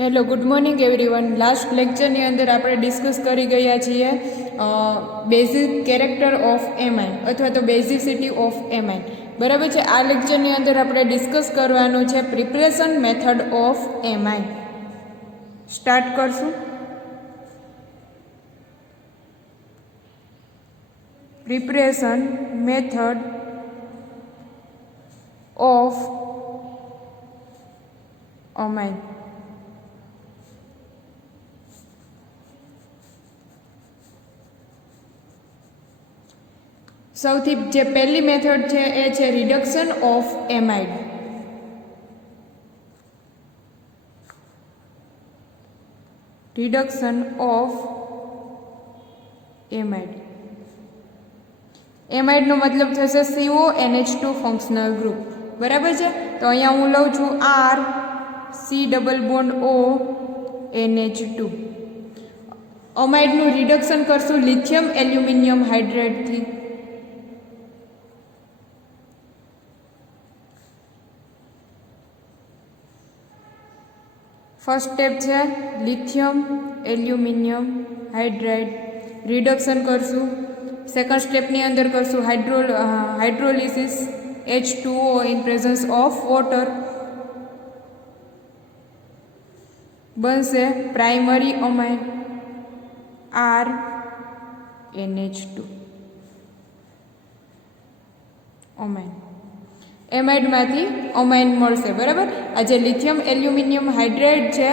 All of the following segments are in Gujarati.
Hello, good morning everyone. Last લેક્ચરની અંદર આપણે ડિસ્કસ કરી ગયા છીએ બેઝિક કેરેક્ટર ઓફ એમાઇન અથવા તો બેઝિસિટી ઓફ એમાઇન. બરાબર છે. આ લેક્ચરની અંદર આપણે ડિસ્કસ કરવાનું છે preparation method of amine. Start કરશું. Preparation method of amine. સૌથી જે પહેલી મેથડ છે એ છે reduction of amide. Reduction of amide. એમાઇડનો મતલબ થશે CONH2 ફંક્શનલ ગ્રુપ. બરાબર છે. તો અહીંયા હું લઉં છું R C double bond O NH2. અમાઇડનું રિડક્શન કરશું લિથિયમ એલ્યુમિનિયમ હાઇડ્રેટથી. ફર્સ્ટ સ્ટેપ છે લિથિયમ એલ્યુમિનિયમ હાઇડ્રાઇડ રિડક્શન કરશું. સેકન્ડ સ્ટેપની અંદર કરશું hydrolysis H2O in presence of water. બનશે પ્રાઇમરી અમાઇન RNH2 અમાઇન. એમાઇડમાંથી અમાઇન મળશે. બરાબર. આ જે લિથિયમ એલ્યુમિનિયમ હાઇડ્રાઇડ છે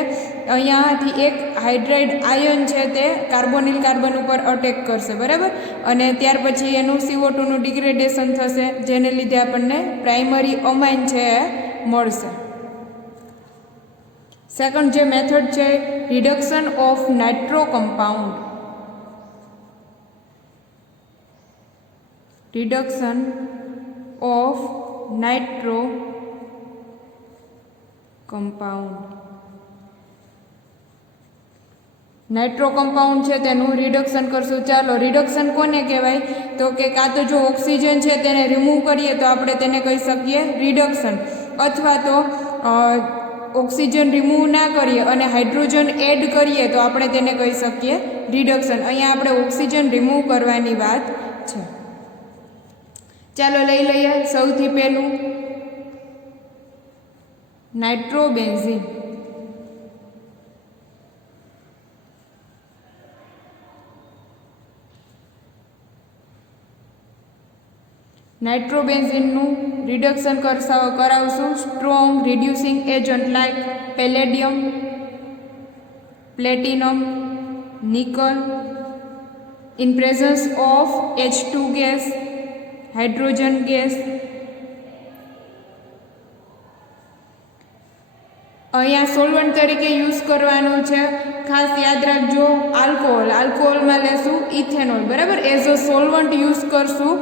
અહીંયાથી એક હાઇડ્રાઇડ આયન છે તે કાર્બોનિલ કાર્બન ઉપર અટેક કરશે. બરાબર. અને ત્યાર પછી એનું CO2 નું ડિગ્રેડેશન થશે જેને લીધે આપણને પ્રાઇમરી અમાઇન છે એ મળશે. સેકન્ડ જે મેથડ છે reduction of nitro compound. Reduction of nitro compound. Nitro compound છે તેનું રિડક્શન કરશું. ચાલો, રિડક્શન કોને કહેવાય? તો કે કાં તો જો ઓક્સિજન છે તેને રિમૂવ કરીએ તો આપણે તેને કહી શકીએ રિડક્શન, અથવા તો ઓક્સિજન રિમૂવ ના કરીએ અને હાઇડ્રોજન એડ કરીએ તો આપણે તેને કહી શકીએ રિડક્શન. અહીંયા આપણે ઓક્સિજન રિમૂવ કરવાની વાત છે. ચાલો લઈ લઈએ. સૌથી પહેલું નાઇટ્રોબેન્ઝીન. નાઇટ્રોબેન્ઝીનનું રિડક્શન કરાવશું strong reducing agent like palladium, platinum, nickel in presence of H2 gas, hydrogen gas. અહીંયા સોલ્વન્ટ તરીકે યુઝ કરવાનું છે. ખાસ યાદ રાખજો આલ્કોહોલ. આલ્કોહોલમાં લેશું ઇથેનોલ. બરાબર. એઝ અ સોલ્વન્ટ યુઝ કરશું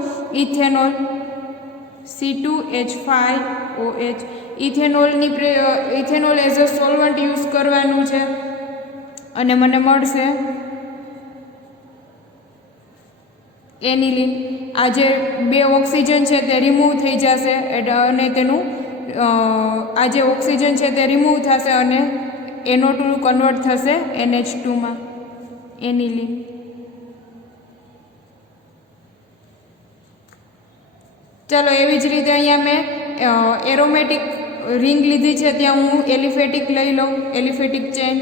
ethanol C2H5OH. Ethanol as a solvent use કરવાનું છે અને મને મળશે એનિલિન. આ જે બે ઓક્સિજન છે તે રિમૂવ થઈ જશે અને તેનું આ જે ઓક્સિજન છે તે રિમૂવ થશે અને NO2 કન્વર્ટ થશે NH2 માં એનિલિન. ચાલો, એવી જ રીતે અહીંયા મેં એરોમેટિક રિંગ લીધી છે ત્યાં હું એલિફેટિક લઈ લઉં. Aliphatic chain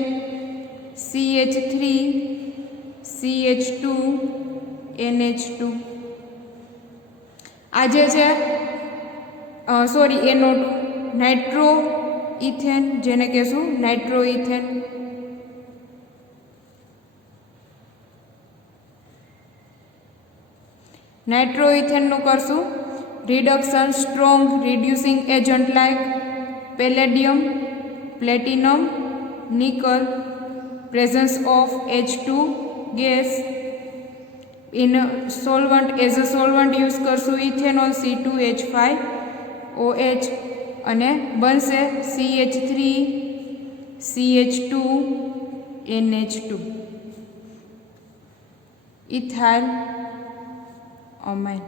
CH3 CH2 NH2. આ જે છે NO2 નાઇટ્રો ઇથેન, જેને કહેશું નાઇટ્રો ઇથેન. નાઇટ્રો ઇથેનનું કરશું reduction strong reducing agent like palladium, platinum, nickel, presence of H2 gas. In solvent as a solvent use કરશું ઇથેનોલ C2H5OH અને બનશે CH3 CH2 NH2 ઇથાઇલ અમાઇન.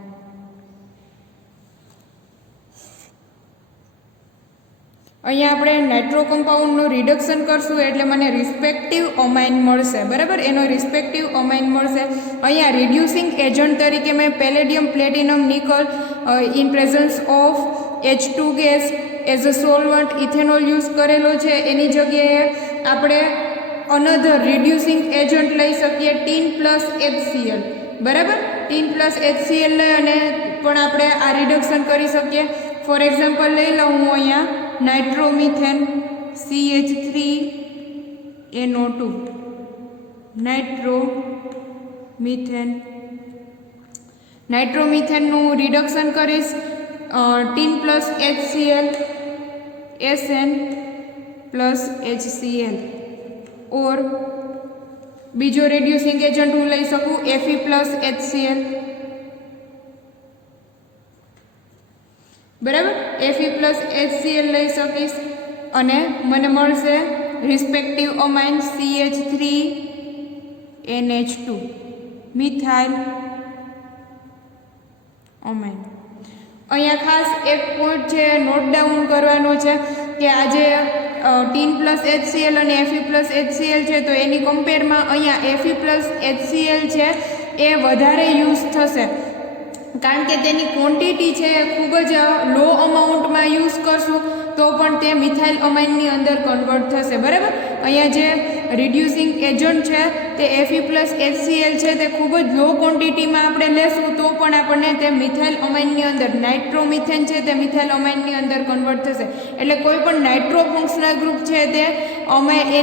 અહીંયા આપણે નાઇટ્રો કમ્પાઉન્ડનું રિડક્શન કરશું એટલે મને રિસ્પેક્ટિવ અમાઇન મળશે, બરાબર, એનો રિસ્પેક્ટિવ અમાઇન મળશે. અહીંયા રિડ્યુસિંગ એજન્ટ તરીકે મેં palladium, platinum, nickel in presence of H2 gas as a solvent ethanol use કરેલો છે. એની જગ્યાએ આપણે અનધર રિડ્યુસિંગ એજન્ટ લઈ શકીએ ટીન પ્લસ HCl, બરાબર. ટીન પ્લસ HCl લઈ અને પણ આપણે આ રિડક્શન કરી શકીએ. ફોર એક્ઝામ્પલ લઈ લઉં હું અહીંયા નાઇટ્રોમિથેન CH3NO2, નાઇટ્રોમિથેનનું રિડક્શન કરીશ tin plus HCl SN plus HCl, ઓર બીજો રેડ્યુસિંગ એજન્ટ હું લઈ શકું Fe પ્લસ HCl, બરાબર. Fe પ્લસ HCl લઈ શકીશ અને મને મળશે રિસ્પેક્ટિવ અમાઇન CH3NH2 મિથાઇલ અમાઇન. અહીંયા ખાસ એક પોઈન્ટ છે નોટ ડાઉન કરવાનો છે કે આજે ટીન પ્લસ HCl અને Fe પ્લસ HCl છે તો એની કમ્પેરમાં અહીંયા Fe પ્લસ HCl છે એ વધારે યુઝ થશે, કારણ કે તેની ક્વોન્ટિટી છે એ ખૂબ જ લો અમાઉન્ટમાં યુઝ કરશું તો પણ તે મિથાઇલ અમાઇનની અંદર કન્વર્ટ થશે, બરાબર. અહીંયા જે રિડ્યુસિંગ એજન્ટ છે તે Fe પ્લસ HCl છે તે ખૂબ જ લો ક્વોન્ટિટીમાં આપણે લેશું તો પણ આપણને તે મિથાઇલ અમાઇનની અંદર નાઇટ્રોમિથેન છે તે મિથાઇલ અમાઇનની અંદર કન્વર્ટ થશે. એટલે કોઈ પણ નાઇટ્રો ફંક્શનલ ગ્રુપ છે તે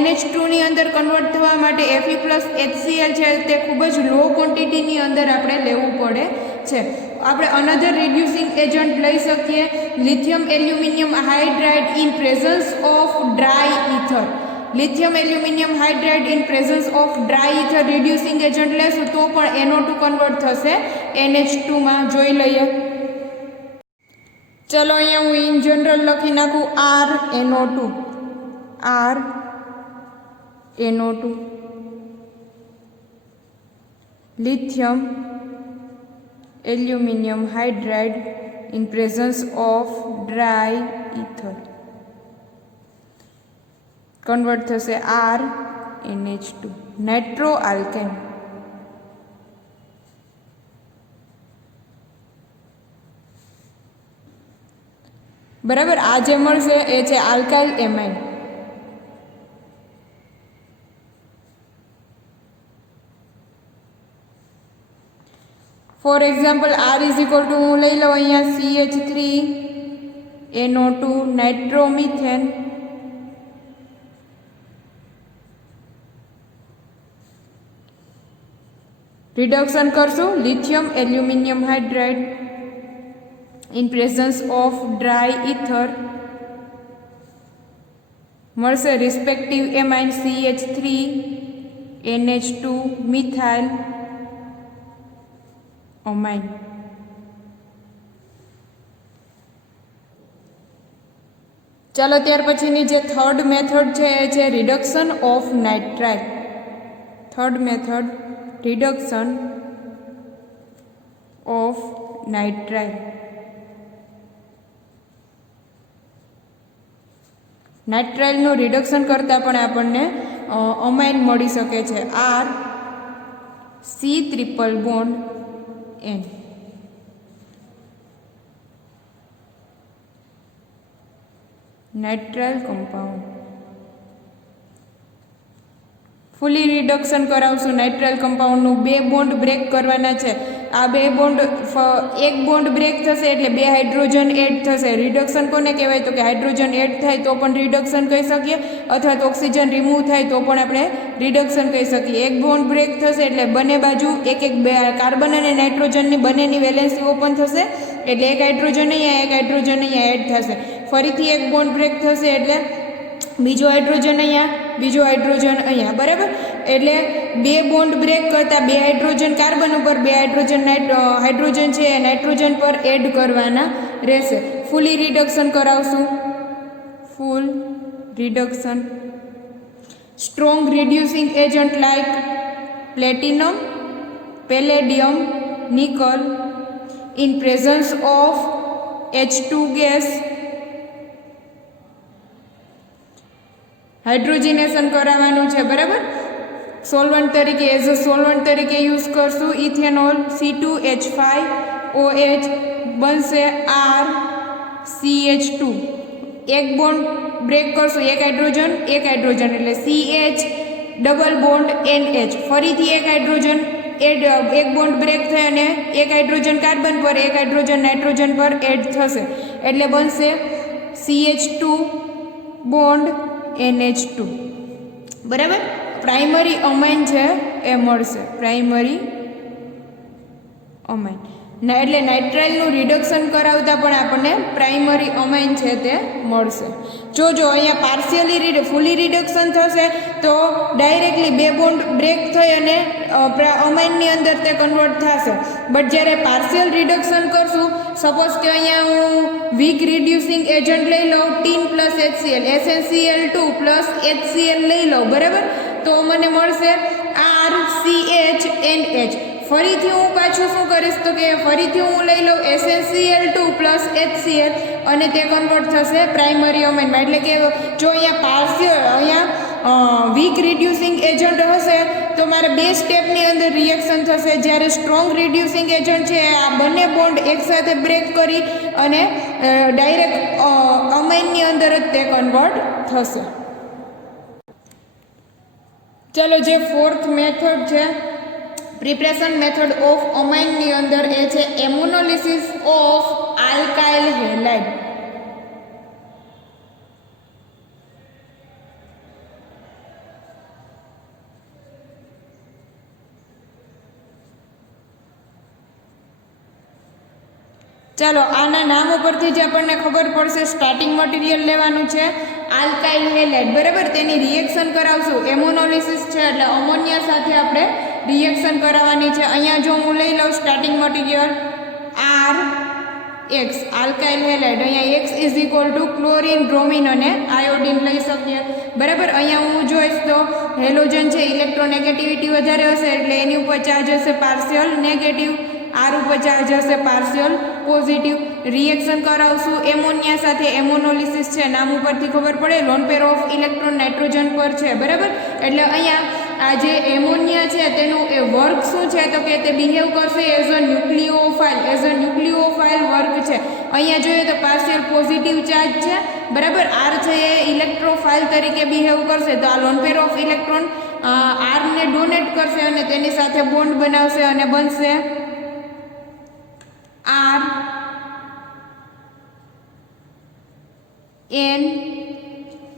NH2ની અંદર કન્વર્ટ થવા માટે Fe પ્લસ HCl છે તે ખૂબ જ લો ક્વોન્ટિટીની અંદર આપણે લેવું પડે છે. આપણે અનધર રિડ્યુસિંગ એજન્ટ લઈ શકીએ lithium aluminium hydride in presence of dry ether. Lithium aluminium hydride in presence of dry ether reducing agent લેશું તો પણ NO2 કન્વર્ટ થશે NH2 માં. જોઈ લઈએ. ચલો અહીંયા હું ઇન જનરલ લખી નાખું RNO2 lithium aluminium hydride in presence of dry ether convert થશે RNH2 નાઇટ્રો આલ્કેન. બરાબર, આ જે મળશે એ છે alkyl amine. For example R is equal to હું લઈ લઉં અહીંયા CH3NO2 નાઇટ્રોમિથેન રિડક્શન કરશું lithium aluminium hydride in presence of dry ether મળશે respective amine CH3NH2 methyl amine. ચાલો ત્યાર પછીની જે થર્ડ મેથડ છે એ છે reduction of nitrile. Third method reduction of nitrile. નાઇટ્રાઇલનું રિડક્શન કરતાં પણ આપણને અમાઇન મળી શકે છે RC triple bond N. Nitrile compound fully reduction કરાવશું. નાઇટ્રાઇલ કમ્પાઉન્ડનું 2 બોન્ડ બ્રેક કરવાના છે. આ 2 બોન્ડ એક બોન્ડ બ્રેક થશે એટલે 2 હાઇડ્રોજન એડ થશે. રિડક્શન કોને કહેવાય તો કે હાઇડ્રોજન એડ થાય તો પણ રિડક્શન કહી શકીએ અથવા તો ઓક્સિજન રિમૂવ થાય તો પણ આપણે રિડક્શન કહી શકીએ. એક બોન્ડ બ્રેક થશે એટલે બંને બાજુ એક કાર્બન અને નાઇટ્રોજનની બંનેની વેલેન્સી ઓપન થશે એટલે એક હાઇડ્રોજન અહીંયા એડ થશે. ફરીથી એક બોન્ડ બ્રેક થશે એટલે બીજો હાઇડ્રોજન અહીંયા, બરાબર. એટલે 2 બોન્ડ બ્રેક કરતાં 2 હાઇડ્રોજન કાર્બન ઉપર 2 હાઇડ્રોજન છે એ નાઇટ્રોજન પર એડ કરવાના રહેશે. ફૂલી રિડક્શન કરાવશું. Full reduction strong reducing agent like platinum, palladium, nickel in presence of H2 gas hydrogenation કરાવવાનું છે, બરાબર. સોલ્વન્ટ તરીકે એઝ અ સોલ્વન્ટ તરીકે યુઝ કરશું ઇથેનોલ C2H5OH બનશે RCH2. એક બોન્ડ બ્રેક કરશું, એક હાઇડ્રોજન એટલે CH ડબલ બોન્ડ NH. ફરીથી એક હાઇડ્રોજન એક બોન્ડ બ્રેક થઈ અને એક હાઇડ્રોજન કાર્બન પર એક હાઇડ્રોજન નાઇટ્રોજન પર એડ થશે એટલે બનશે CH2 બોન્ડ NH2, બરાબર. પ્રાઇમરી અમાઇન છે એ મળશે, પ્રાઇમરી અમાઇન એટલે નાઇટ્રાઇલનું રિડક્શન કરાવતા પણ આપણને પ્રાઇમરી અમાઇન છે તે મળશે. જો અહીંયા પાર્શિયલી ફૂલી રિડક્શન થશે તો ડાયરેક્ટલી બે બોન્ડ બ્રેક થઈ અને અમાઇનની અંદર તે કન્વર્ટ થશે. બટ જ્યારે પાર્શિયલ રિડક્શન કરશું, સપોઝ કે અહીંયા હું વીક રિડ્યુસિંગ એજન્ટ લઈ લઉં tin plus HCl, SnCl2 plus HCl લઈ લઉં, બરાબર, તો મને મળશે RCHNH. ફરીથી હું પાછું શું કરીશ તો કે ફરીથી હું લઈ લઉં SnCl2 પ્લસ HCl અને તે કન્વર્ટ થશે પ્રાઇમરી અમાઇનમાં. એટલે કે જો અહીંયા વીક રિડ્યુસિંગ એજન્ટ હશે તો મારે બે સ્ટેપની અંદર રિએક્શન થશે. જ્યારે સ્ટ્રોંગ રિડ્યુસિંગ એજન્ટ છે આ બંને બોન્ડ એકસાથે બ્રેક કરી અને ડાયરેક્ટ અમાઇનની અંદર જ તે કન્વર્ટ થશે. ચલો, જે ફોર્થ મેથડ છે પ્રિપરેશન મેથડ ઓફ અમાઇનની અંદર એ છે એમોનોલિસિસ ઓફ આલ્કાઇલ હેલાઇડ. ચાલો, આના નામ ઉપરથી જ આપણને ખબર પડશે. સ્ટાર્ટિંગ મટીરિયલ લેવાનું છે આલ્કાઇલ હેલાઇડ, બરાબર. તેની રિએક્શન કરાવશું. એમોનોલિસિસ છે એટલે અમોનિયા સાથે આપણે રિએક્શન કરાવવાની છે. અહીંયા જો હું લઈ લઉં starting material RX alkyl halide, અહીંયા X is equal two chlorine, bromine અને આયોડિન લઈ શકીએ, બરાબર. અહીંયા હું જોઈશ તો હેલોજન છે ઇલેક્ટ્રોનેગેટિવિટી વધારે હશે એટલે એની ઉપર ચાર્જ હશે પાર્શિયલ નેગેટિવ, R ઉપર ચાર્જ હશે પાર્શિયલ પોઝિટિવ. રિએક્શન કરાવશું એમોનિયા સાથે. એમોનોલિસિસ છે નામ ઉપરથી ખબર પડે, loan pair of electron nitrogen પર છે, બરાબર. એટલે અહીંયા આ જે એમોનિયા છે તેનું એ વર્ક શું છે તો કે તે બિહેવ કરશે એઝ અ ન્યુક્લિયોફાઇલ વર્ક છે. અહીંયા જોઈએ તો પાર્શિયલ પોઝિટિવ ચાર્જ છે, બરાબર. R છે એ ઇલેક્ટ્રોફાઇલ તરીકે બિહેવ કરશે તો આ loan pair of electron R ને ડોનેટ કરશે અને તેની સાથે બોન્ડ બનાવશે અને બનશે RN.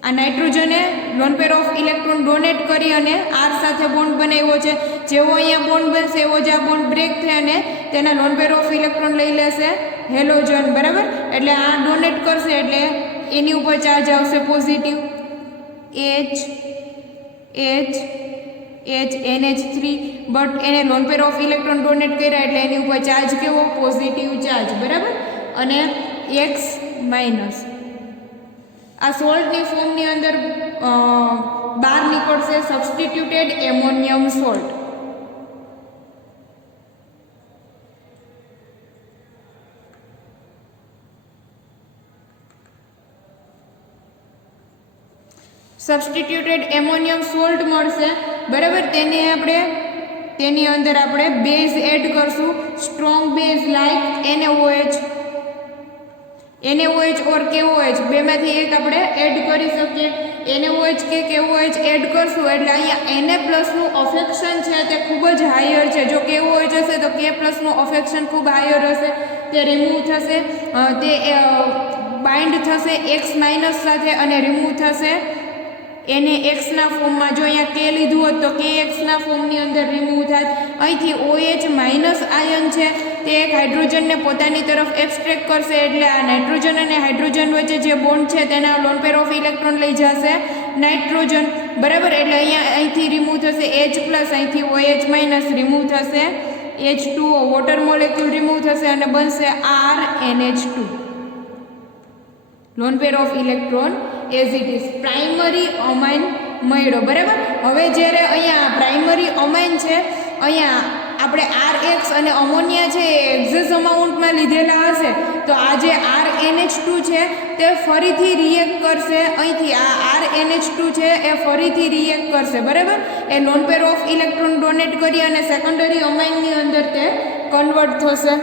આ નાઇટ્રોજને lone pair of electron donate કરી અને R સાથે બોન્ડ બનાવ્યો છે. જેવો અહીંયા બોન્ડ બનશે એવો જ આ બોન્ડ બ્રેક થઈ અને તેના લોન પેર ઓફ ઇલેક્ટ્રોન લઈ લેશે હેલોજન, બરાબર. એટલે આ ડોનેટ કરશે એટલે એની ઉપર ચાર્જ આવશે પોઝિટિવ NH3, બટ એને loan pair of electron donate કર્યા એટલે એની ઉપર ચાર્જ કેવો પોઝિટિવ ચાર્જ, બરાબર. અને X માઇનસ આ સોલ્ટની ફોર્મની અંદર બહાર નીકળશે substituted ammonium salt. Substituted ammonium salt મળશે, બરાબર. તેની અંદર આપણે બેઝ એડ કરશું, સ્ટ્રોંગ બેઝ લાઈક NaOH ઓર KOH, બેમાંથી એક આપણે એડ કરી શકીએ. NaOH કે KOH એડ કરશું એટલે અહીંયા Na પ્લસનું અફેક્શન છે તે ખૂબ જ હાયર છે. જો KOH હશે તો K પ્લસનું અફેક્શન ખૂબ હાયર હશે, તે રિમૂવ થશે, તે બાઇન્ડ થશે X માઇનસ સાથે અને રિમૂવ થશે NaXના ફોર્મમાં. જો અહીંયા K લીધું હોત તો KXના ફોર્મની અંદર રિમૂવ થાય. અહીંથી OH માઇનસ આયન છે તે એક હાઇડ્રોજનને પોતાની તરફ એબ્સ્ટ્રેક્ટ કરશે એટલે આ નાઇટ્રોજન અને હાઇડ્રોજન વચ્ચે જે બોન્ડ છે તેના લોન પેર ઓફ ઇલેક્ટ્રોન લઈ જશે નાઇટ્રોજન, બરાબર. એટલે અહીંથી રિમૂવ થશે H પ્લસ, અહીંથી OH માઇનસ રિમૂવ થશે H2O, વોટર મોલેક્યુલ રિમૂવ થશે અને બનશે RNH2, lone pair of electron as it is. Primary amine મળ્યો, બરાબર. હવે જ્યારે અહીંયા પ્રાઇમરી અમાઇન છે અહીંયા આપણે આપણે RX અને અમોનિયા છે એ એક્ઝેસ અમાઉન્ટમાં લીધેલા હશે તો આ જે RNH2 છે તે ફરીથી રિએક્ટ કરશે, અહીંથી આ RNH2 છે એ ફરીથી રિએક્ટ કરશે, બરાબર. એ lone pair of electron donate કરી અને સેકન્ડરી અમાઇનની અંદર તે કન્વર્ટ થશે.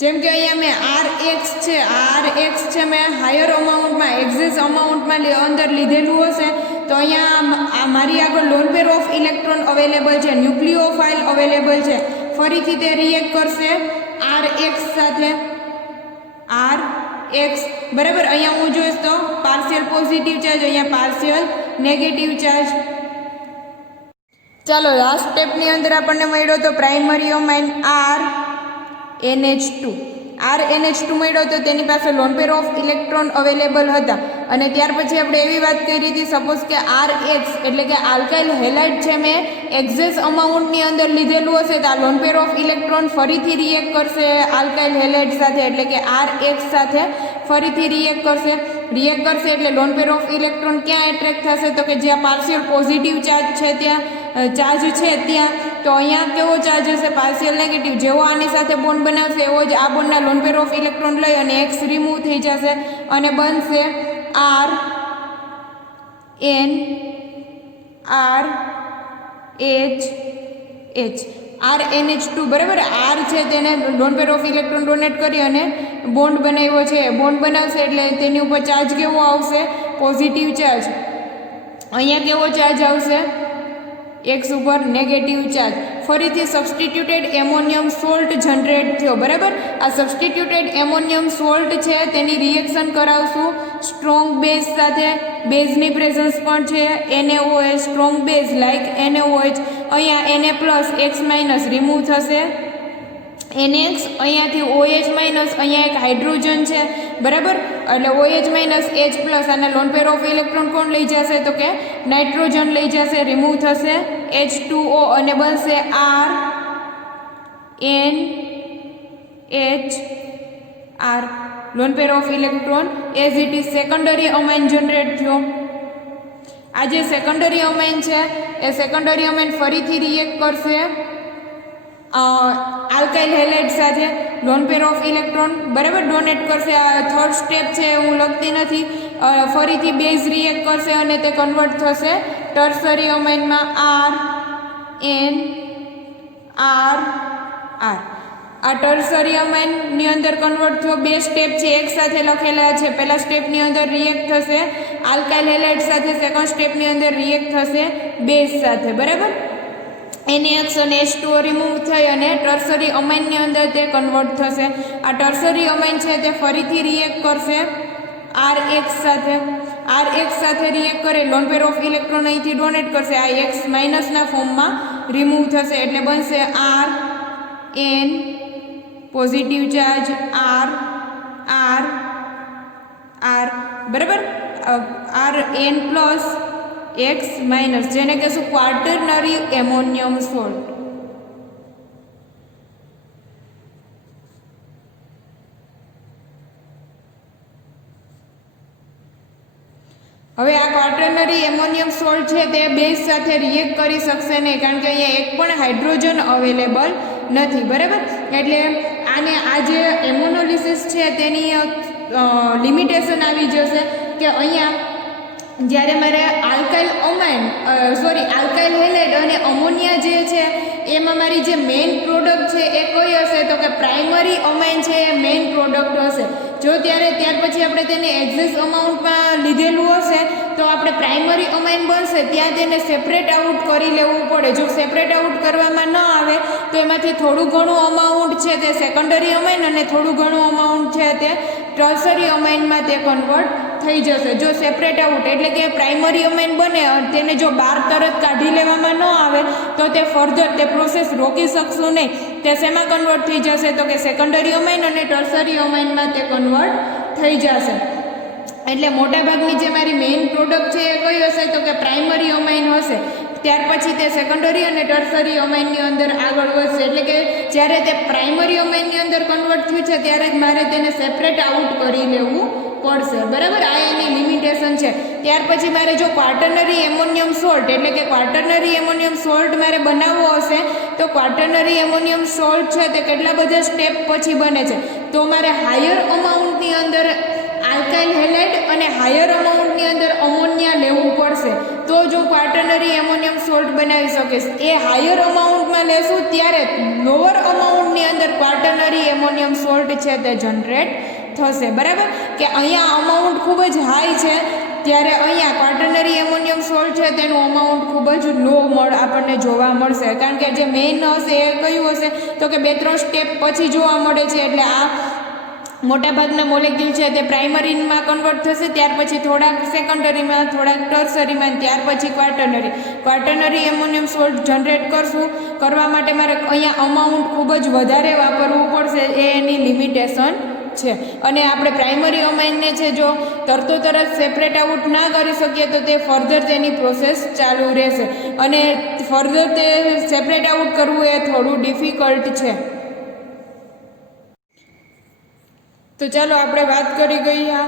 જેમ કે અહીંયા મેં RX છે મેં હાયર અમાઉન્ટમાં એક્ઝેસ અમાઉન્ટમાં અંદર લીધેલું હશે તો અહીંયા મારી આગળ loan pair of electron available છે, ન્યુક્લિયોફાઇલ અવેલેબલ છે, ફરીથી તે રિએક્ટ કરશે RX સાથે, RX, બરાબર. અહીંયા હું જોઈશ તો પાર્શિયલ પોઝિટિવ ચાર્જ, અહીંયા પાર્શિયલ નેગેટિવ ચાર્જ. ચાલો લાસ્ટ સ્ટેપની અંદર આપણને મળ્યો તો પ્રાઇમરી અમાઇન RNH2 મળ્યો તો તેની પાસે loan pair of electron available હતા અને ત્યાર પછી આપણે એવી વાત કરી હતી સપોઝ કે RX એટલે કે આલ્કાઇલ હેલાઇડ છે મેં એક્ઝેસ અમાઉન્ટની અંદર લીધેલું હશે તો આ લોન પેર ઓફ ઇલેક્ટ્રોન ફરીથી રિએક્ટ કરશે આલ્કાઇલ હેલાઇડ સાથે એટલે કે RX સાથે ફરીથી રિએક્ટ કરશે એટલે લોન પેર ઓફ ઇલેક્ટ્રોન ક્યાં એટ્રેક્ટ થશે તો કે જ્યાં પાર્શિયલ પોઝિટિવ ચાર્જ છે ત્યાં તો અહીંયા કેવો ચાર્જ હશે પાર્શિયલ નેગેટિવ. જેવો આની સાથે બોન્ડ બનાવશે એવો જ આ બોન્ડના લોન પેર ઓફ ઇલેક્ટ્રોન લઈ અને X રિમૂવ થઈ જશે અને બનશે RNH2, બરાબર. R છે તેને loan pair of electron donate કરી અને બોન્ડ બનાવ્યો છે, બોન્ડ બનાવશે એટલે તેની ઉપર ચાર્જ કેવો આવશે પોઝિટિવ ચાર્જ. અહીંયા કેવો ચાર્જ આવશે X ઉપર નેગેટિવ ચાર્જ. ફરીથી સબસ્ટિટ્યુટેડ એમોનિયમ સોલ્ટ જનરેટ થયો, બરાબર. આ સબસ્ટિટ્યુટેડ એમોનિયમ સોલ્ટ છે તેની રિએક્શન કરાવશું સ્ટ્રોંગ બેઝ સાથે, બેઝની પ્રેઝન્સ પણ છે NaOH, strong base like NaOH. અહીંયા Na+X- રિમૂવ થશે NX, અહીંયાથી OH-, અહીંયા એક હાઇડ્રોજન છે, બરાબર. એટલે OH-H+, આના લોન પેર ઓફ ઇલેક્ટ્રોન કોણ લઈ જશે તો કે નાઇટ્રોજન લઈ જશે, રિમૂવ થશે H2O અને બનશે RNHR, lone pair of electron as it is secondary amine generate થયો. આ જે સેકન્ડરી અમાઇન છે એ સેકન્ડરી અમાઇન ફરીથી રિએક્ટ કરશે આલ્કાઇલ હેલાઇડ સાથે, લોન પેર ઓફ ઇલેક્ટ્રોન, બરાબર, ડોનેટ કરશે. આ થર્ડ સ્ટેપ છે હું લખતી નથી. ફરીથી બેઝ રિએક્ટ કરશે અને તે કન્વર્ટ થશે ટર્સરી અમાઇનમાં RNR. આ ટર્સરી અમાઇનની અંદર કન્વર્ટ થયો. બે સ્ટેપ છે એક સાથે લખેલા છે. પહેલા સ્ટેપની અંદર રિએક્ટ થશે આલ્કાઇલ હેલાઇડ સાથે, સેકન્ડ સ્ટેપની અંદર રિએક્ટ થશે બેઝ સાથે, બરાબર. NaX અને H2O રિમૂવ થઈ અને ટર્સરી અમાઇનની અંદર તે કન્વર્ટ થશે. આ ટર્સરી અમાઇન છે તે ફરીથી રિએક્ટ કરશે RX સાથે રિએક્ટ કરે, લોન પેર ઓફ ઇલેક્ટ્રોન અહીંથી ડોનેટ કરશે, આ X- ના ફોર્મમાં રિમૂવ થશે એટલે બનશે RN પોઝિટિવ ચાર્જ R, બરાબર. RN+X-, જેને કહેશું ક્વાર્ટરનરી એમોનિયમ સોલ્ટ. હવે આ ક્વાર્ટરનરી એમોનિયમ સોલ્ટ છે તે બેઝ સાથે રિએક્ટ કરી શકશે નહીં કારણ કે અહીંયા એક પણ હાઇડ્રોજન અવેલેબલ નથી, બરાબર. એટલે આને આ જે એમોનોલિસિસ છે તેની લિમિટેશન આવી જશે કે અહીંયા જ્યારે મારે આલ્કાઇલ હેલાઇડ અને અમોનિયા જે છે એમાં મારી જે મેઇન પ્રોડક્ટ છે એ કઈ હશે તો કે પ્રાઇમરી અમાઇન છે એ મેઇન પ્રોડક્ટ હશે. ત્યાર પછી આપણે તેને એક્ઝેસ અમાઉન્ટમાં લીધેલું હશે તો આપણે પ્રાઇમરી અમાઇન બનશે ત્યાં તેને સેપરેટ આઉટ કરી લેવું પડે. જો સેપરેટ આઉટ કરવામાં ન આવે તો એમાંથી થોડું ઘણું અમાઉન્ટ છે તે સેકન્ડરી અમાઇન અને થોડું ઘણું અમાઉન્ટ છે તે ટર્સરી અમાઇનમાં તે કન્વર્ટ થઈ જશે. જો સેપરેટ આઉટ એટલે કે પ્રાઇમરી અમાઇન બને તેને જો બહાર તરત કાઢી લેવામાં ન આવે તો તે ફર્ધર તે પ્રોસેસ રોકી શકશું નહીં. તે શેમાં કન્વર્ટ થઈ જશે તો કે સેકન્ડરી અમાઇન અને ટર્સરી અમાઇનમાં તે કન્વર્ટ થઈ જશે. એટલે મોટાભાગની જે મારી મેઇન પ્રોડક્ટ છે એ કઈ હશે તો કે પ્રાઇમરી અમાઇન હશે. ત્યાર પછી તે સેકન્ડરી અને ટર્સરી અમાઇનની અંદર આગળ વધશે. એટલે કે જ્યારે તે પ્રાઇમરી અમાઇનની અંદર કન્વર્ટ થયું છે ત્યારે જ મારે તેને સેપરેટ આઉટ કરી લેવું પડશે, બરાબર. આ એની લિમિટેશન છે. ત્યાર પછી મારે જો ક્વાટર્નરી એમોનિયમ સોલ્ટ એટલે કે ક્વાટર્નરી એમોનિયમ સોલ્ટ મારે બનાવવો હશે તો ક્વાટર્નરી એમોનિયમ સોલ્ટ છે તે કેટલા બધા સ્ટેપ પછી બને છે. તો મારે હાયર અમાઉન્ટની અંદર આલ્કાઇલ હેલાઇડ અને હાયર અમાઉન્ટની અંદર અમોનિયા લેવું પડશે તો જો ક્વાટર્નરી એમોનિયમ સોલ્ટ બનાવી શકીશ. એ હાયર અમાઉન્ટમાં લેશું ત્યારે લોઅર અમાઉન્ટની અંદર ક્વાટર્નરી એમોનિયમ સોલ્ટ છે તે જનરેટ થશે, બરાબર. કે અહીંયા અમાઉન્ટ ખૂબ જ હાઈ છે ત્યારે અહીંયા ક્વાટર્નરી એમોનિયમ સોલ્ટ છે તેનું અમાઉન્ટ ખૂબ જ લો આપણને જોવા મળશે, કારણ કે જે મેઇન હશે એ કયું હશે તો કે 2-3 સ્ટેપ પછી જોવા મળે છે. એટલે આ મોટાભાગના મોલેક્યુલ છે તે પ્રાઇમરીમાં કન્વર્ટ થશે, ત્યાર પછી થોડાક સેકન્ડરીમાં, થોડાક ટર્સરીમાં, ત્યાર પછી ક્વાટર્નરી એમોનિયમ સોલ્ટ જનરેટ કરવા માટે મારે અહીંયા અમાઉન્ટ ખૂબ જ વધારે વાપરવું પડશે. એ એની લિમિટેશન છે. અને આપણે પ્રાઇમરી અમાઇનને છે જો તરત સેપરેટ આઉટ ના કરી શકીએ તો તે ફર્ધર તેની પ્રોસેસ ચાલુ રહેશે અને ફર્ધર તે સેપરેટ આઉટ કરવું એ થોડું ડિફિકલ્ટ છે. તો ચાલો આપણે વાત કરી ગયા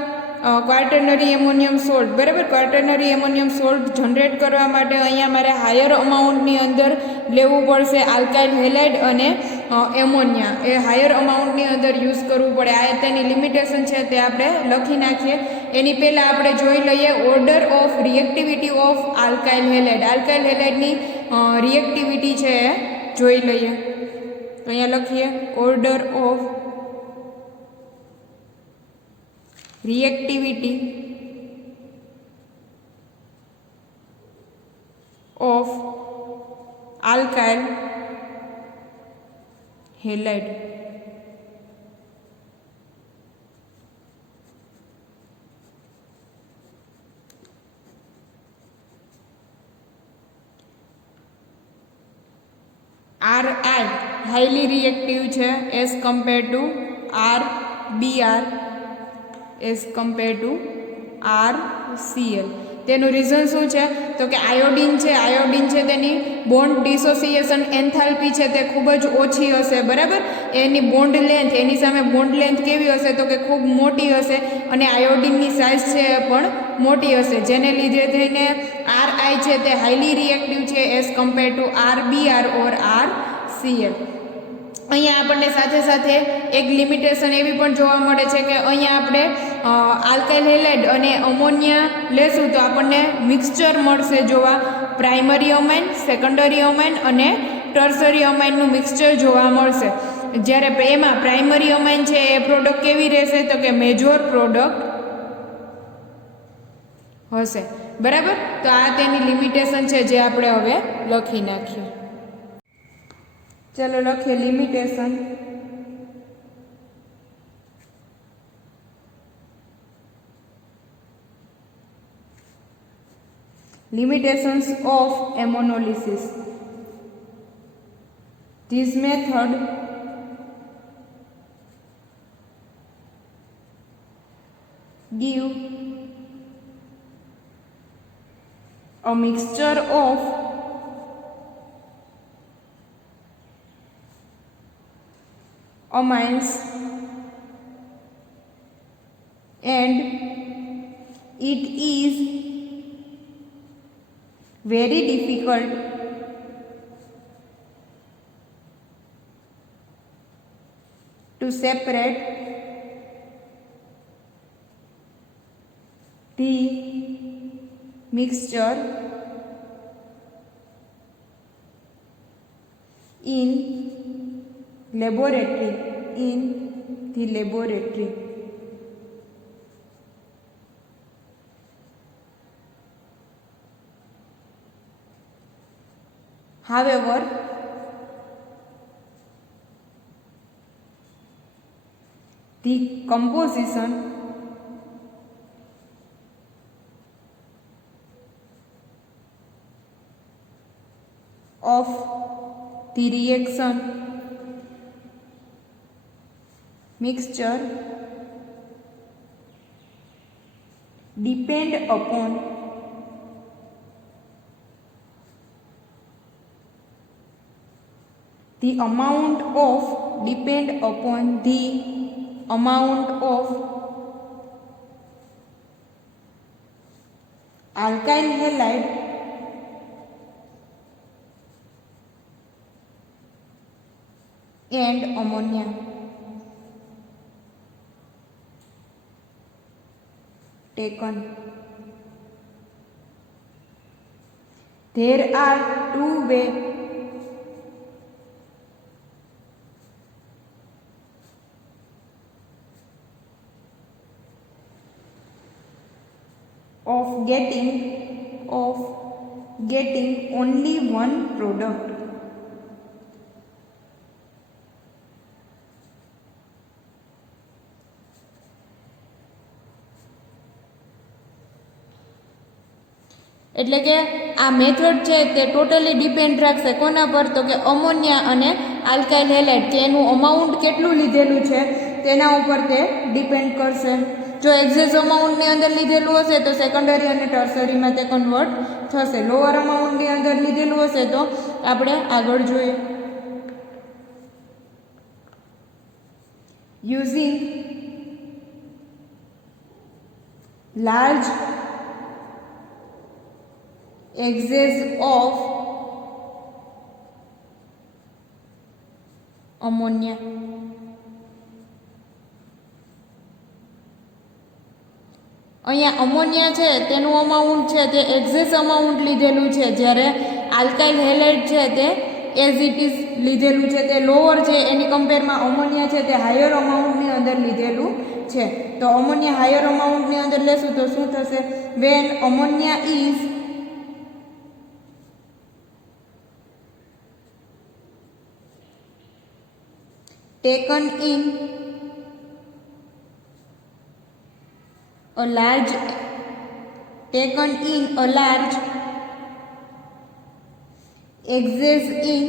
ક્વાટર્નરી એમોનિયમ સોલ્ટ, બરાબર. ક્વાટર્નરી એમોનિયમ સોલ્ટ જનરેટ કરવા માટે અહીંયા મારે હાયર અમાઉન્ટની અંદર લેવું પડશે આલ્કાઇલ હેલાઇડ અને એમોનિયા. એ હાયર અમાઉન્ટની અંદર યુઝ કરવું પડે. આ તેની લિમિટેશન છે તે આપણે લખી નાખીએ. એની પહેલાં આપણે જોઈ લઈએ order of reactivity of alkyl halide. Alkyl હેલાઇડની રિએક્ટિવિટી છે એ જોઈ લઈએ. તો અહીંયા લખીએ order of reactivity of alkyl halide. RI highly reactive છે as compared to RBr as compare to RCl. તેનું રીઝન શું છે તો કે આયોડિન છે તેની બોન્ડ ડિસોસિએશન એન્થાલ્પી છે તે ખૂબ જ ઓછી હશે, બરાબર. એની બોન્ડ લેન્થ, એની સામે બોન્ડ લેન્થ કેવી હશે તો કે ખૂબ મોટી હશે અને આયોડિનની સાઇઝ છે એ પણ મોટી હશે, જેને લીધે થઈને RI છે તે હાઈલી રિએક્ટિવ છે as compare to RBr or RCl. અહીંયા આપણને સાથે એક લિમિટેશન એવી પણ જોવા મળે છે કે અહીંયા આપણે આલ્કાઇલ હેલાઇડ અને અમોનિયા લેશું તો આપણને મિક્સચર મળશે જોવા. પ્રાઇમરી અમાઇન, સેકન્ડરી અમાઇન અને ટર્સરી અમાઇનનું મિક્સચર જોવા મળશે. જ્યારે એમાં પ્રાઇમરી અમાઇન છે એ પ્રોડક્ટ કેવી રહેશે તો કે મેજોર પ્રોડક્ટ હશે, બરાબર. તો આ તેની લિમિટેશન છે જે આપણે હવે લખી નાખીએ. ચલો લખીએ limitation. Limitations of ammonolysis. This method give a mixture of amines and it is very difficult to separate the mixture in the laboratory. However, the composition of the reaction mixture depend upon the amount of alkyl halide and ammonia. Taken. There are two ways of getting only one product. એટલે કે આ મેથડ છે તે ટોટલી ડિપેન્ડ રાખશે કોના પર, તો કે અમોનિયા અને આલ્કાઇલ હેલાઇડ કે એનું અમાઉન્ટ કેટલું લીધેલું છે તેના ઉપર તે ડિપેન્ડ કરશે. જો એક્ઝેસ અમાઉન્ટની અંદર લીધેલું હશે તો સેકન્ડરી અને ટર્સરીમાં તે કન્વર્ટ થશે. લોઅર અમાઉન્ટની અંદર લીધેલું હશે તો આપણે આગળ જોઈએ. Using large excess of ammonia. અહીંયા અમોનિયા છે તેનું અમાઉન્ટ છે તે એક્ઝેસ અમાઉન્ટ લીધેલું છે, જ્યારે આલ્કાઇલ હેલાઇડ છે તે એઝ ઇટ ઇઝ લીધેલું છે, તે લોઅર છે એની કમ્પેરમાં અમોનિયા છે તે હાયર અમાઉન્ટની અંદર લીધેલું છે. તો અમોનિયા હાયર અમાઉન્ટની અંદર લેશું તો શું થશે? When ammonia is taken in a large excess in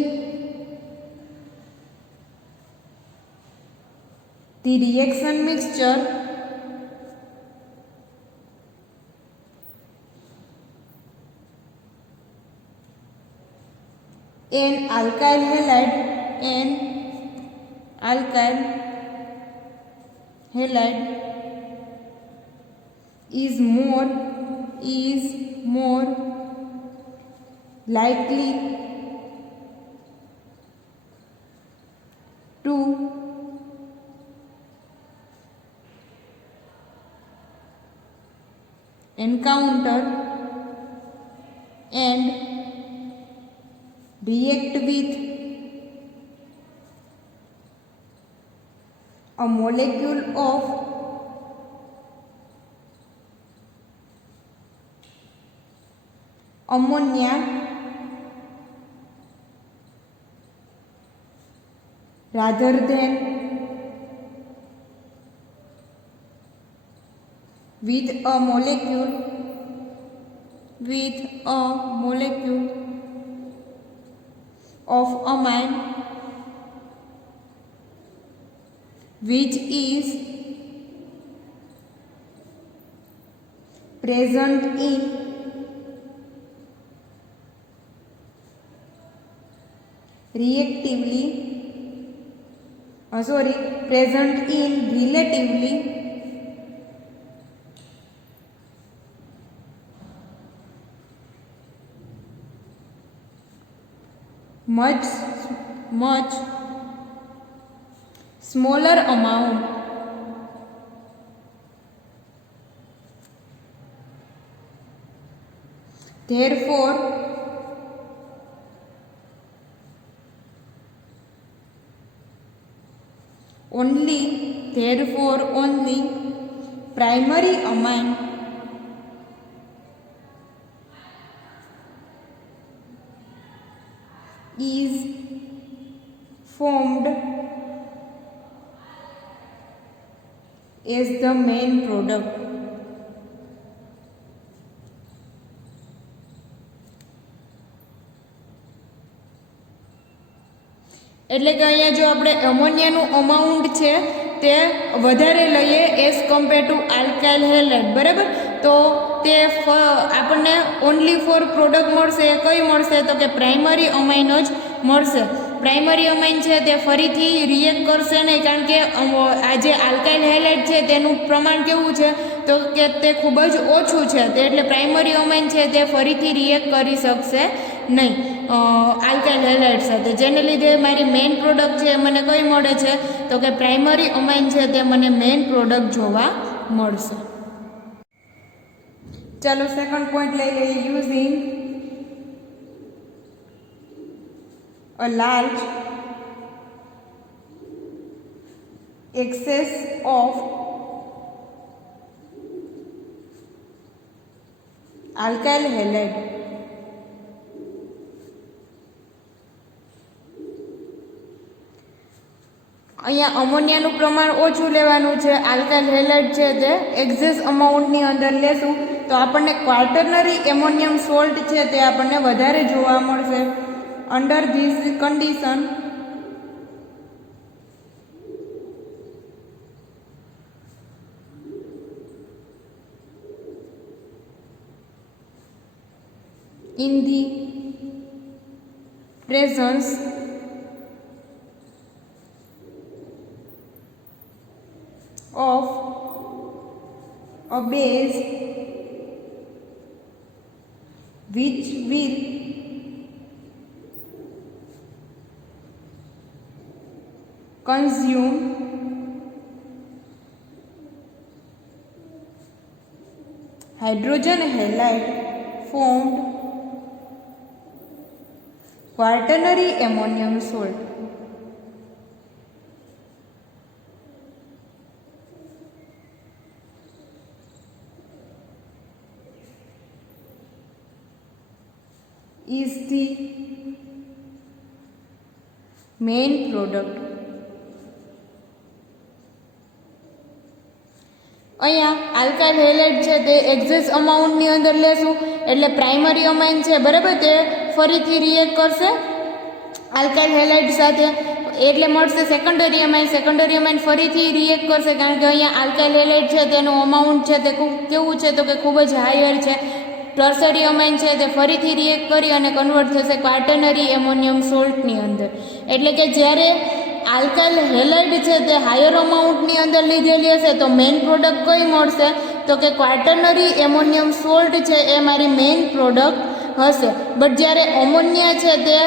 the reaction mixture an alkyl halide is more likely to encounter and react with a molecule of ammonia rather than with a molecule of amine which is present in relatively much smaller amount. Therefore, only primary amine is formed as the main product. એટલે કે અહીંયા જો આપણે અમોનિયાનું અમાઉન્ટ છે તે વધારે લઈએ as compare to alkyl halide, બરાબર, તો તે આપણને ઓનલી ફોર પ્રોડક્ટ મળશે એ કઈ મળશે તો કે પ્રાઇમરી અમાઇન જ મળશે. પ્રાઇમરી અમાઇન છે તે ફરીથી રિએક્ટ કરશે નહીં, કારણ કે આ જે આલ્કાઇલ હેલાઇડ છે તેનું પ્રમાણ કેવું છે તો કે તે ખૂબ જ ઓછું છે, તે એટલે પ્રાઇમરી અમાઇન છે તે ફરીથી રિએક્ટ કરી શકશે નહીં આલ્કાઇલ હેલાઇડ સાથે, જેને લીધે મારી મેઇન પ્રોડક્ટ છે મને કઈ મળે છે તો કે પ્રાઇમરી અમાઇન છે તે મને મેઇન પ્રોડક્ટ જોવા મળશે. ચાલો સેકન્ડ પોઈન્ટ લઈ લઈએ. Using a large excess of alkyl halide અહીંયા અમોનિયાનું પ્રમાણ ઓછું લેવાનું છે, આલ્કાઇલ હેલાઇડ છે તે એક્સેસ અમાઉન્ટની અંદર લેશું તો આપણને ક્વાર્ટરનરી એમોનિયમ સોલ્ટ છે તે આપણને વધારે જોવા મળશે. Under this condition, in the presence of a base which will consume hydrogen halide formed quaternary ammonium salt. Is the main product. અહીંયા આલ્કાઇલ હેલાઇડ છે તે એક્સેસ અમાઉન્ટની અંદર લેશું એટલે પ્રાઇમરી અમાઇન છે બરાબર તે ફરીથી રિએક્ટ કરશે આલ્કાઇલ હેલાઇડ સાથે એટલે મળશે સેકન્ડરી અમાઇન. સેકન્ડરી અમાઇન ફરીથી રિએક્ટ કરશે કારણ કે અહીંયા આલ્કાઇલ હેલાઇડ છે તેનું અમાઉન્ટ છે તે કેવું છે તો કે ખૂબ જ હાયર છે. ટર્સરી અમાઇન છે તે ફરીથી રિએક્ટ કરી અને કન્વર્ટ થશે ક્વાર્ટરનરી એમોનિયમ સોલ્ટની અંદર. એટલે કે જ્યારે આલ્કાઇલ હેલાઇડ છે તે હાયર અમાઉન્ટની અંદર લીધેલી હશે તો મેઇન પ્રોડક્ટ કઈ મળશે તો કે ક્વાર્ટરનરી એમોનિયમ સોલ્ટ છે એ મારી મેઇન પ્રોડક્ટ હશે. બટ જ્યારે અમોનિયા છે તે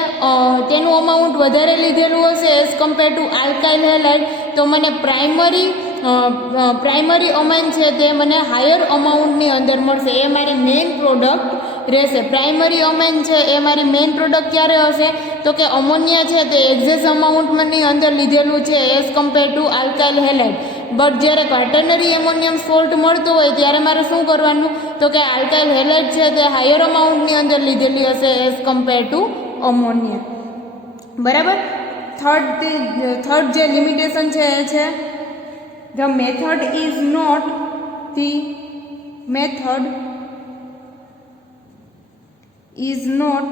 તેનું અમાઉન્ટ વધારે લીધેલું હશે as compare to alkyl halide તો મને પ્રાઇમરી અમાઇન છે તે મને હાયર અમાઉન્ટની અંદર મળશે, એ મારી મેઇન પ્રોડક્ટ રહેશે. પ્રાઇમરી અમાઇન છે એ મારી મેઇન પ્રોડક્ટ ક્યારે હશે તો કે અમોનિયા છે તે એક્સેસ અમાઉન્ટની અંદર લીધેલું છે as compare to alkyl halide. But જ્યારે ક્વાર્ટરનરી એમોનિયમ સોલ્ટ મળતું હોય ત્યારે મારે શું કરવાનું તો કે આલ્કાઇલ હેલાઇડ છે તે હાયર અમાઉન્ટની અંદર લીધેલી હશે એઝ કમ્પેર ટુ અમોનિયા. બરાબર. થર્ડ જે લિમિટેશન છે એ છે the method is not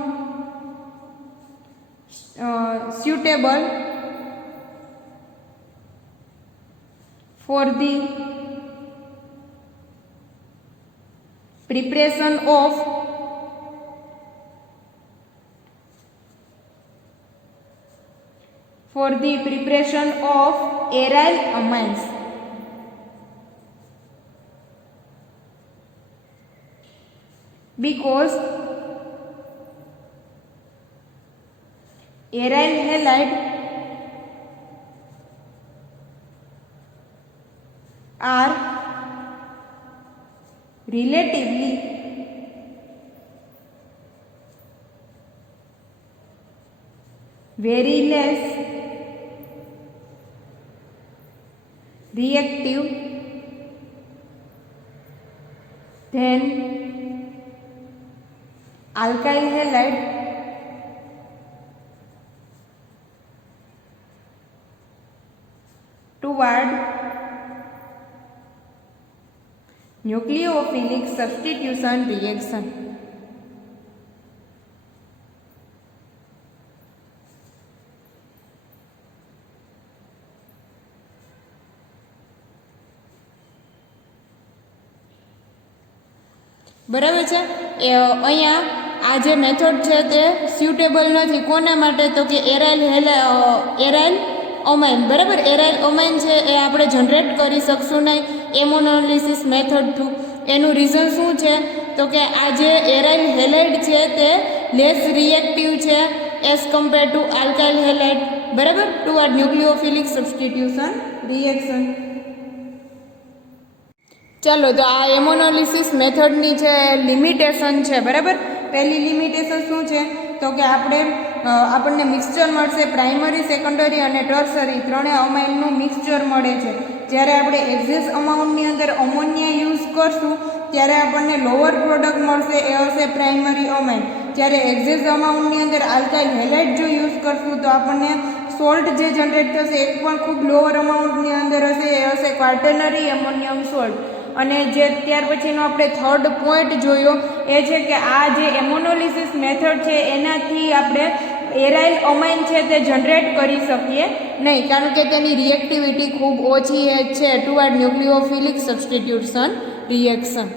suitable for the preparation of aryl amines. Because aryl halide are relatively very less reactive than alkyl halide toward nucleophilic substitution reaction. બરાબર છે. અહીંયા આ જે મેથડ છે તે સ્યુટેબલ નથી. કોના માટે? તો કે એરાઇલ ઓમાઇન, બરાબર. એરાઇલ ઓમાઇન છે એ આપણે જનરેટ કરી શકશું નહીં એમોનોલિસિસ મેથડ થ્રુ. એનું રીઝન શું છે? તો કે આ જે એરાઇલ હેલાઇડ છે તે લેસ રિએક્ટિવ છે as compare to alkyl halide, બરાબર, ટુ આ ન્યુક્લિયોફિલિક સબસ્ટિટ્યુશન રિએક્શન. ચાલો, તો આ એમોનોલિસિસ મેથડની જે લિમિટેશન છે, બરાબર. પહેલી લિમિટેશન શું છે? તો કે આપણને મિક્સચર મળશે, પ્રાઇમરી, સેકન્ડરી અને ટર્સરી ત્રણેય અમાઇનનું મિક્સચર મળે છે. જ્યારે આપણે એક્ઝેસ અમાઉન્ટની અંદર અમોનિયા યુઝ કરશું ત્યારે આપણને લોઅર પ્રોડક્ટ મળશે, એ હશે પ્રાઇમરી અમાઇન. જ્યારે એક્ઝેસ અમાઉન્ટની અંદર આલ્કાઇલ હેલાઇડ જો યુઝ કરશું તો આપણને સોલ્ટ જે જનરેટ થશે એ પણ ખૂબ લોઅર અમાઉન્ટની અંદર હશે, એ હશે ક્વાર્ટનરી એમોનિયમ સોલ્ટ. અને જે ત્યાર પછીનો આપણે થર્ડ પોઈન્ટ જોયો એ છે કે આ જે એમોનોલિસિસ મેથડ છે એનાથી આપણે એરાઇલ અમાઇન છે તે જનરેટ કરી શકીએ નહીં, કારણ કે તેની રિએક્ટિવિટી ખૂબ ઓછી છે ટુવર્ડ ન્યુક્લિયોફિલિક સબસ્ટિટ્યુશન રિએક્શન.